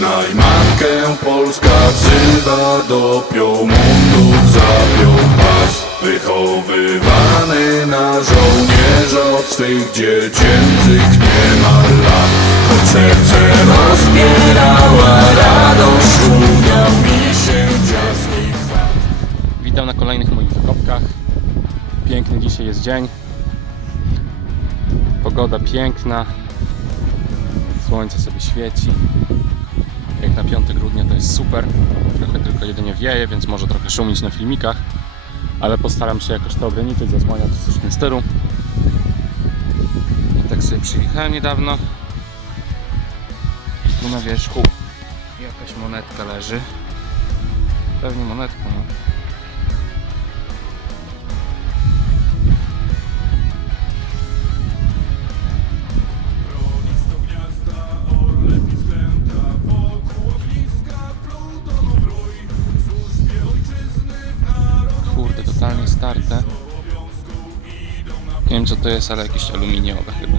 Żegnaj matkę, Polska wzywa do piomundów zapiął pas Wychowywany na żołnierza od swych dziecięcych niemal lat Choć serce rozpierała radość, udał mi się dziaski chwat Witam na kolejnych moich wykopkach. Piękny dzisiaj jest dzień. Pogoda piękna. Słońce sobie świeci. Jak na 5 grudnia to jest super. Trochę tylko jedynie wieje, więc może trochę szumić na filmikach. Ale postaram się jakoś to ograniczyć, zasłaniać coś w tym stylu. I tak sobie przyjechałem niedawno. Tu na wierzchu jakaś monetka leży. Pewnie monetka, no. Nie wiem co to jest, ale jakieś aluminiowe chyba.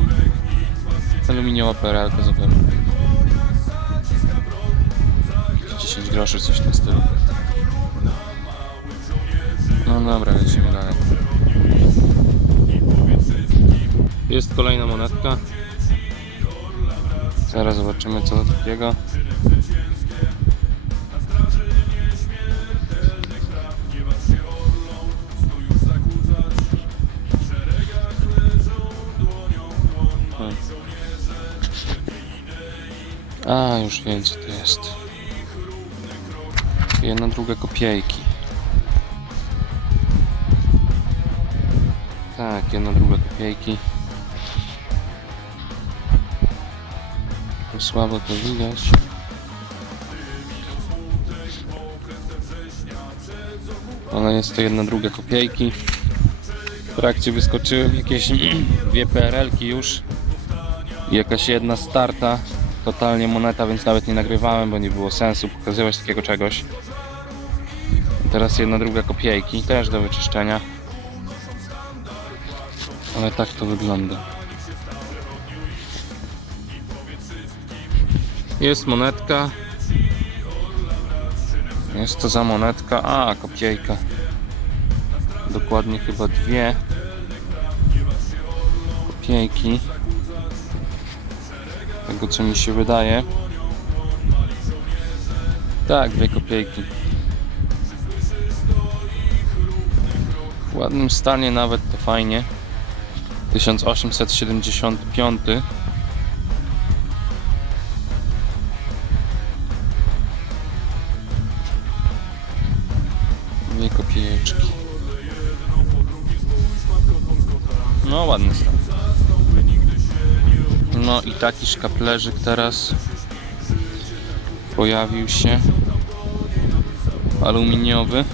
Aluminiowa perelka. Jakieś 10 groszy, coś w tym stylu. No dobra, lecimy dalej. Jest kolejna monetka. Zaraz zobaczymy co takiego. A, już wiem co to jest. Jedna, druga kopiejki. Tak, jedna, druga kopiejki. Słabo to widać. Ale jest to jedna, druga kopiejki. W trakcie wyskoczyły mi jakieś dwie PRL-ki już. Jakaś jedna starta. Totalnie moneta, więc nawet nie nagrywałem, bo nie było sensu pokazywać takiego czegoś. Teraz jedna, druga kopiejki, też do wyczyszczenia. Ale tak to wygląda. Jest monetka. Jest to za monetka. A, kopiejka. Dokładnie chyba dwie kopiejki. Tego co mi się wydaje. Tak, dwie kopiejki. W ładnym stanie nawet to fajnie. 1875 Dwie kopiejeczki. No ładny stan. No i taki szkaplerzyk teraz pojawił się. Aluminiowy.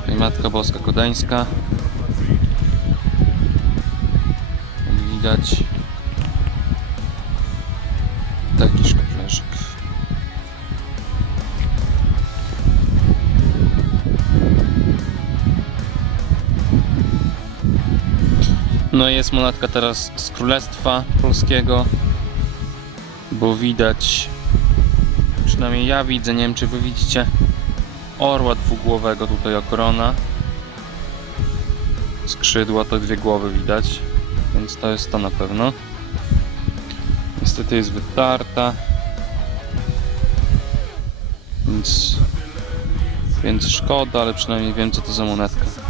Tutaj Matka Boska Kodańska. Widać No jest monetka teraz z Królestwa Polskiego, bo widać, przynajmniej ja widzę, nie wiem czy wy widzicie, orła dwugłowego tutaj okrona. Skrzydła to dwie głowy widać, więc to jest to na pewno. Niestety jest wytarta, więc, więc szkoda, ale przynajmniej wiem co to za monetka.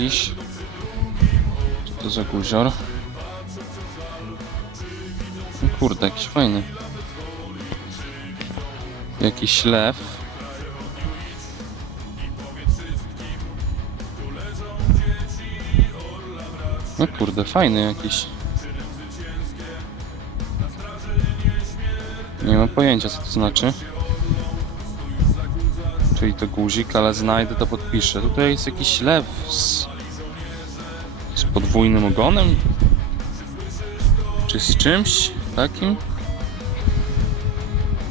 Jakiś. Co to za guzior? No kurde, jakiś fajny. Jakiś lew. No kurde, fajny jakiś. Nie mam pojęcia co to znaczy. Czyli to guzik, ale znajdę to podpiszę. Tutaj jest jakiś lew z, podwójnym ogonem? Czy z czymś takim?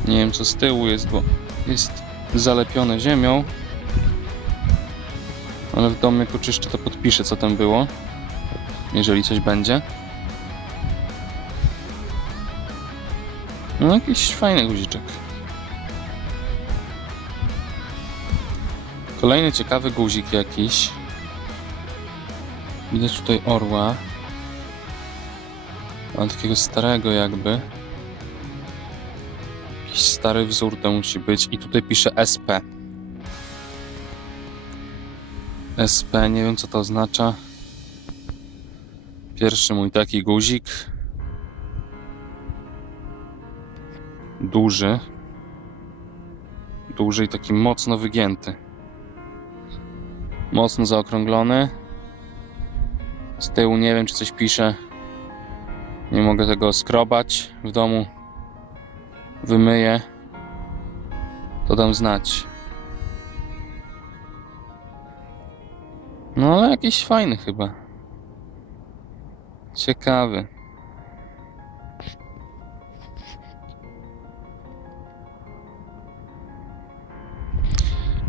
Nie wiem co z tyłu jest, bo jest zalepione ziemią. Ale w domu jak oczyszczę to podpiszę co tam było. Jeżeli coś będzie. No jakiś fajny guziczek. Kolejny ciekawy guzik jakiś. Widać tutaj orła. Ale takiego starego jakby. Jakiś stary wzór to musi być. I tutaj pisze SP. SP, nie wiem co to oznacza. Pierwszy mój taki guzik. Duży. Duży i taki mocno wygięty. Mocno zaokrąglony. Z tyłu nie wiem czy coś pisze. Nie mogę tego skrobać w domu. Wymyję. To dam znać. No ale jakiś fajny chyba. Ciekawy.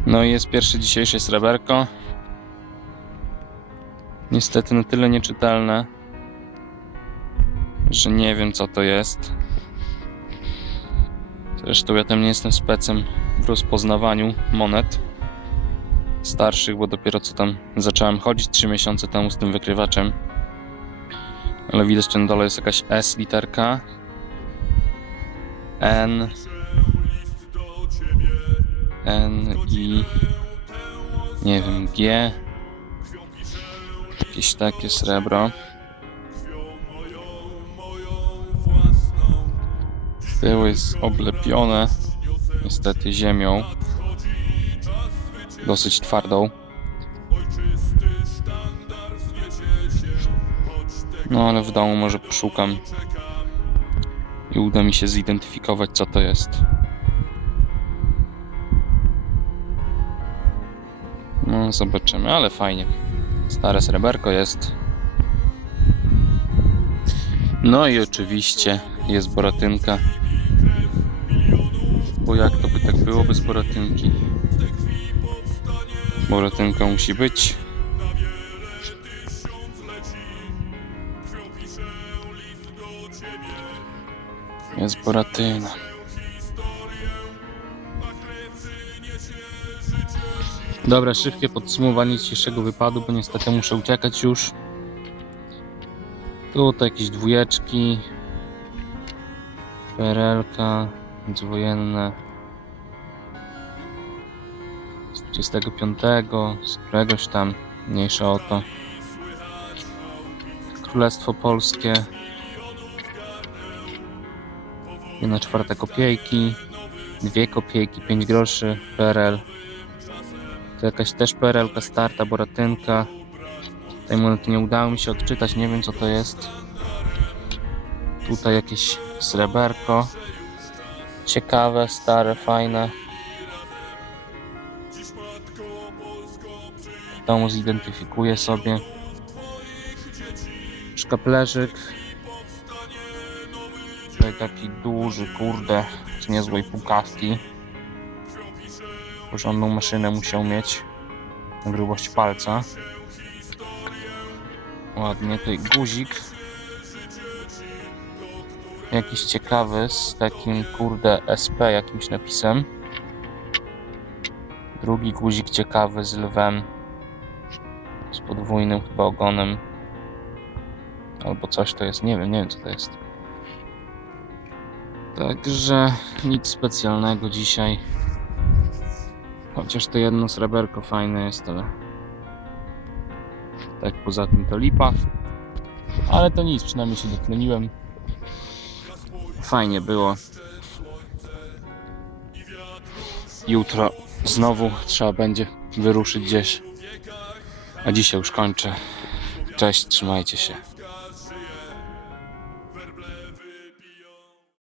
No i jest pierwsze dzisiejsze sreberko. Niestety na tyle nieczytelne, że nie wiem co to jest. Zresztą ja tam nie jestem specem w rozpoznawaniu monet starszych, bo dopiero co tam zacząłem chodzić 3 miesiące temu z tym wykrywaczem. Ale widać, że na dole jest jakaś S literka. N. N i nie wiem, G. Jakieś takie srebro. Tył jest oblepione niestety ziemią. Dosyć twardą. No ale w domu może poszukam i uda mi się zidentyfikować co to jest. No zobaczymy, ale fajnie. Stare sreberko jest. No i oczywiście jest boratynka. Bo jak to by tak było bez boratynki? Boratynka musi być. Jest boratyna. Dobra, szybkie podsumowanie dzisiejszego wypadu, bo niestety muszę uciekać już. Tutaj jakieś dwójeczki. PRL-ka, dwojenne. Z 25, z któregoś tam, mniejsza o to. Królestwo Polskie. Jedna czwarta kopiejki. Dwie kopiejki, 5 groszy, PRL. To jakaś też PRL-ka starta, boratynka. Tej monety nie udało mi się odczytać, nie wiem co to jest. Tutaj jakieś sreberko. Ciekawe, stare, fajne. W zidentyfikuję sobie. Szkaplerzyk. Tutaj taki duży, kurde, z niezłej pukawki. Porządną maszynę musiał mieć. Grubość palca. Ładnie, tutaj guzik. Jakiś ciekawy z takim kurde SP jakimś napisem. Drugi guzik ciekawy z lwem. Z podwójnym chyba ogonem. Albo coś to jest, nie wiem, nie wiem co to jest. Także nic specjalnego dzisiaj. Chociaż to jedno sreberko fajne jest, ale tak poza tym to lipa. Ale to nic, przynajmniej się dotleniłem. Fajnie było. Jutro znowu trzeba będzie wyruszyć gdzieś. A dzisiaj już kończę. Cześć, trzymajcie się.